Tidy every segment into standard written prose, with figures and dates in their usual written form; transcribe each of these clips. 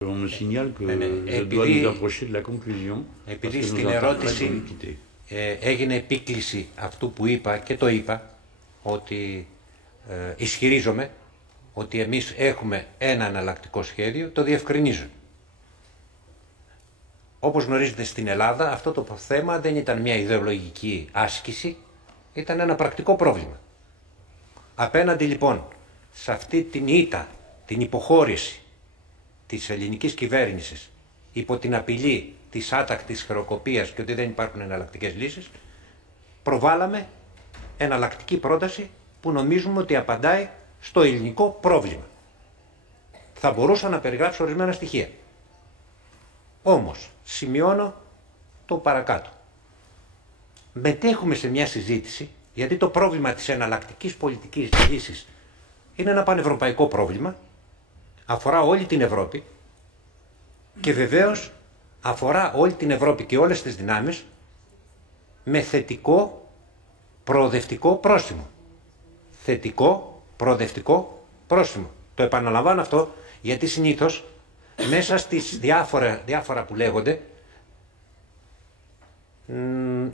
On me signale que je dois nous approcher de la conclusion. Επειδή στην ερώτηση έγινε επίκληση αυτού που είπα και το είπα, ότι ισχυρίζομαι ότι εμείς έχουμε ένα εναλλακτικό σχέδιο, το διευκρινίζω. Όπως γνωρίζετε, στην Ελλάδα αυτό το θέμα δεν ήταν μια ιδεολογική άσκηση, ήταν ένα πρακτικό πρόβλημα. Απέναντι λοιπόν σε αυτή την ήττα, την υποχώρηση της ελληνικής κυβέρνησης υπό την απειλή της άτακτης χρεοκοπίας και ότι δεν υπάρχουν εναλλακτικές λύσεις, προβάλαμε εναλλακτική πρόταση που νομίζουμε ότι απαντάει στο ελληνικό πρόβλημα. Θα μπορούσα να περιγράψω ορισμένα στοιχεία. Όμως, σημειώνω το παρακάτω. Μετέχουμε σε μια συζήτηση, γιατί το πρόβλημα της εναλλακτικής πολιτικής λύσης είναι ένα πανευρωπαϊκό πρόβλημα, αφορά όλη την Ευρώπη και βεβαίως αφορά όλη την Ευρώπη και όλες τις δυνάμεις με θετικό προοδευτικό πρόστιμο. Θετικό προοδευτικό πρόστιμο. Το επαναλαμβάνω αυτό γιατί συνήθως μέσα στις διάφορα που λέγονται,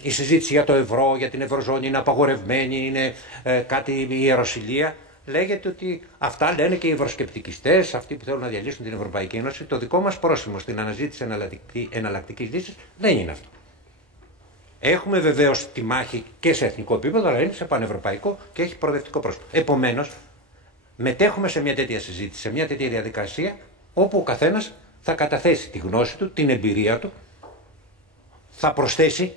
η συζήτηση για το ευρώ, για την ευρωζώνη είναι απαγορευμένη, είναι κάτι ιεροσυλία. Λέγεται ότι αυτά λένε και οι ευρωσκεπτικιστές, αυτοί που θέλουν να διαλύσουν την Ευρωπαϊκή Ένωση. Το δικό μας πρόσημο στην αναζήτηση εναλλακτικής λύσης δεν είναι αυτό. Έχουμε βεβαίως τη μάχη και σε εθνικό επίπεδο, αλλά είναι σε πανευρωπαϊκό και έχει προοδευτικό πρόσωπο. Επομένως, μετέχουμε σε μια τέτοια συζήτηση, σε μια τέτοια διαδικασία, όπου ο καθένας θα καταθέσει τη γνώση του, την εμπειρία του, θα προσθέσει,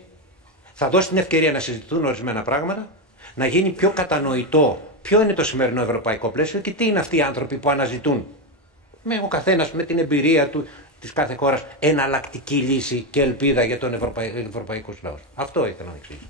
θα δώσει την ευκαιρία να συζητούν ορισμένα πράγματα, να γίνει πιο κατανοητό ποιο είναι το σημερινό ευρωπαϊκό πλαίσιο και τι είναι αυτοί οι άνθρωποι που αναζητούν, με ο καθένας με την εμπειρία του της κάθε χώρας, εναλλακτική λύση και ελπίδα για τον ευρωπαϊκό λαό. Αυτό ήθελα να εξηγήσω.